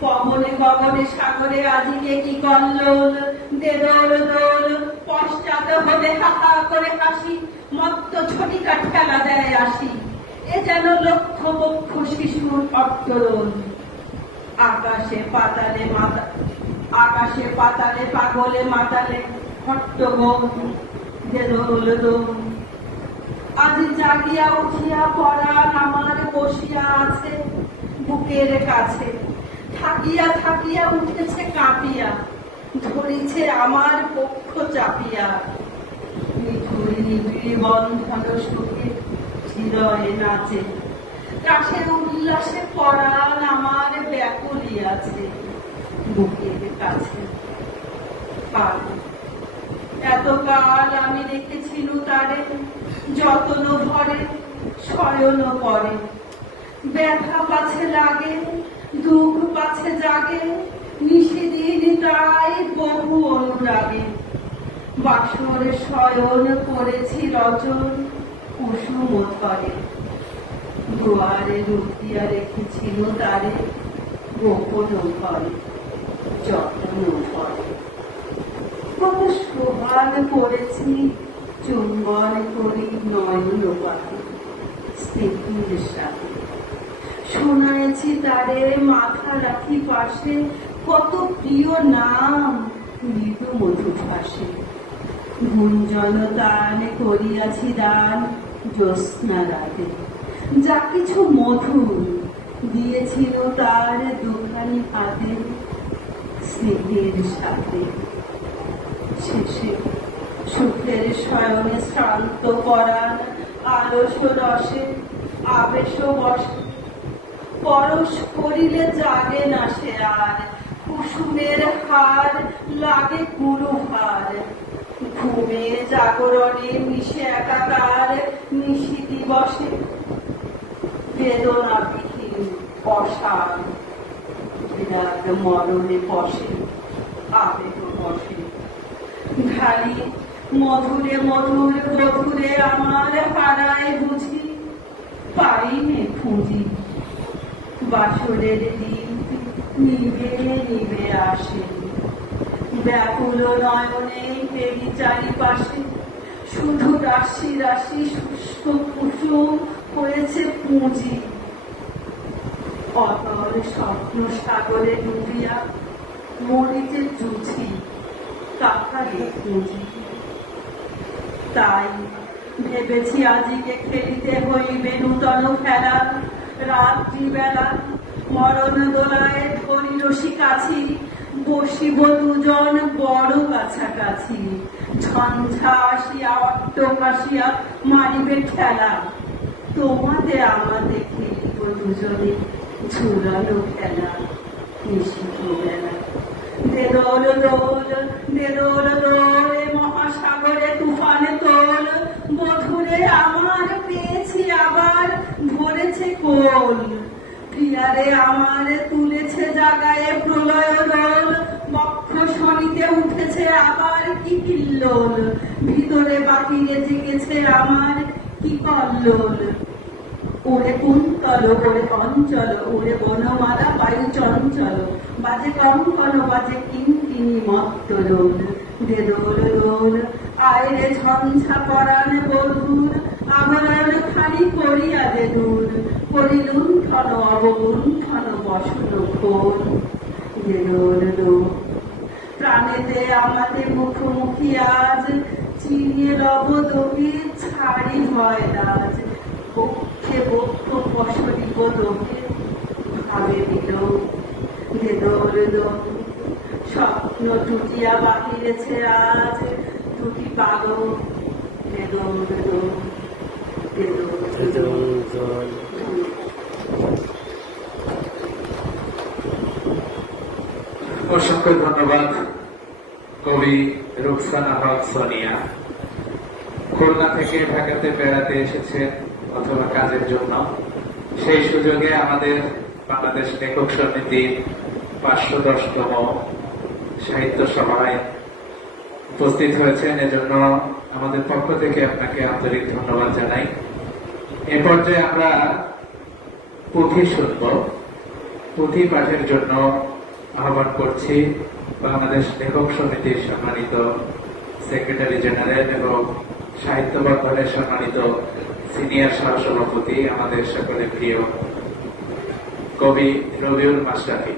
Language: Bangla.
পবনে গগনে সাগরে আজিকে কি কল্লোল? দেদোল দোল, পশ্চাৎ হলে হাহা করে হাসি, মত্ত ছটিকা ঠেলা দেয় আসি। এ যেন লক্ষ বক্ষ শিশুর অট্টরোল আকাশে পাতালে মাতা আকাশে পাতালে পাগলে মাতালে হট্টগোল দেদোল দোল আজ জাগিয়া উঠিয়া পরাণ আমার বসিয়া আছে। বুকের কাছে। থাকিয়া থাকিয়া উঠেছে কাঁপিয়া, ধরিছে আমার পক্ষ চাপিয়া। কাছে কাল। এতকাল আমি দেখেছিল তারে যতন ভরে, শয়ন করে। ব্যথা পাছে লাগে, দুঃখ পাছে জাগে নিষেদিন তাই বহু অনুরাগে। বাসরে শয়ন করেছি রচন কুসুম ধরে দুয়ারে রুটিয়া রেখেছিল তারে গোপন ঘরে, যত্ন করে। কত সোহাগ করেছি, চুম্বন করি নয়ন পাখি স্মৃতির সাথে শোনাইছি তারে মাথা রাখি পাশে। কত প্রিয় নাম, মৃদু মধু ভাসে করিয়াছি দান, জ্যোৎস্না রাতে। যা কিছু মধুর দিয়েছিল তার দুখানি হাতে স্নেহের সাথে। শেষে সুখের শয়নে শ্রান্ত পরাণ আলস রসে, আবেশ বসে। পরশ করিলে জাগে না সে আর, কুসুমের হার লাগে গুরু হার। ঘুমে জাগরণে মিশে একাকার নিশিতি বসে বেদনা বিহীন অসার। বিরাট মরণে বসে, আবেগ বসে। খালি মধুরে মধুর মধুরে আমার হারায় বুঝি পাইনে খুঁজি বাসরের দিন নিবে নিবে আসে। ব্যাকুল নয়নে পেরি চারিপাশে, শুধু রাশি রাশি শুষ্ক কুসুম হয়েছে পুঁজি। অতল স্বপ্ন সাগরে ডুবিয়া মরিতে জুঝি কাকারে পুঁজি। তাই ভেবেছি আজিকে খেলিতে হইবে নূতন খেলা। রাত্রিবেলা মরণ দোলায় ধরি রশি কাছি, বসিব দুজন বড় কাছাকাছি। ঝঞ্ঝা আসিয়া, অট্ট কাশিয়া মারিবে খেলা। তোমাতে আমাদের খেলিব দুজনে ঝুলানো খেলা। নিশিত বেলা। দেদোল দোল দেদোল দোল মহাসাগরে তুফানে তোল। বধুরে আমার ধরেছে কোল প্রিয়ারে আমার তুলেছে জাগায় প্রলয় দোল শনিতে উঠেছে আবার কি কিল্লোল ভিতরে বাকিরে জেগেছে আমার কি কল্লোল ওরে কুন্তল, ওরে অঞ্চল, ওরে বনমালা বায়ু চঞ্চল। বাজে কঙ্কন, বাজে কিঙ্কিনি মত্ত রোল দে দোল দোল ঝঞ্ঝা পরাণ বধুর। আমরণ খানি করিয়া দে দূর করি লুণ্ঠন অবলুণ্ঠন বসন খোল প্রাণেতে আমাদের মুখোমুখি আজ, চিনিয়ে লব দবি ছাড়ি হয় রাজ। পক্ষে বক্ষ ফসলিব দোকে ভাবে দিল দোল স্বপ্ন টুটিয়া বাহিরেছে আজ টুটি পাগল দেদর অসংখ্য ধন্যবাদ, কবি রুকসানা হক সোনিয়া। খুলনা থেকে ঢাকাতে বেড়াতে এসেছেন অথবা কাজের জন্য। সেই সুযোগে আমাদের বাংলাদেশ লেখক সমিতির পাঁচশো দশতম সাহিত্য সভায় উপস্থিত হয়েছেন। এজন্য আমাদের পক্ষ থেকে আপনাকে আন্তরিক ধন্যবাদ জানাই। এ পর্যায়ে আমরা পুঁথি শুনব। পুঁথি পাঠের জন্য আহ্বান করছি বাংলাদেশ লেখক সমিতির সম্মানিত সেক্রেটারি জেনারেল এবং সাহিত্য বন্ধনের সম্মানিত সিনিয়র সহসভাপতি, আমাদের সকলের প্রিয় কবি রবিউল মাস্টাফি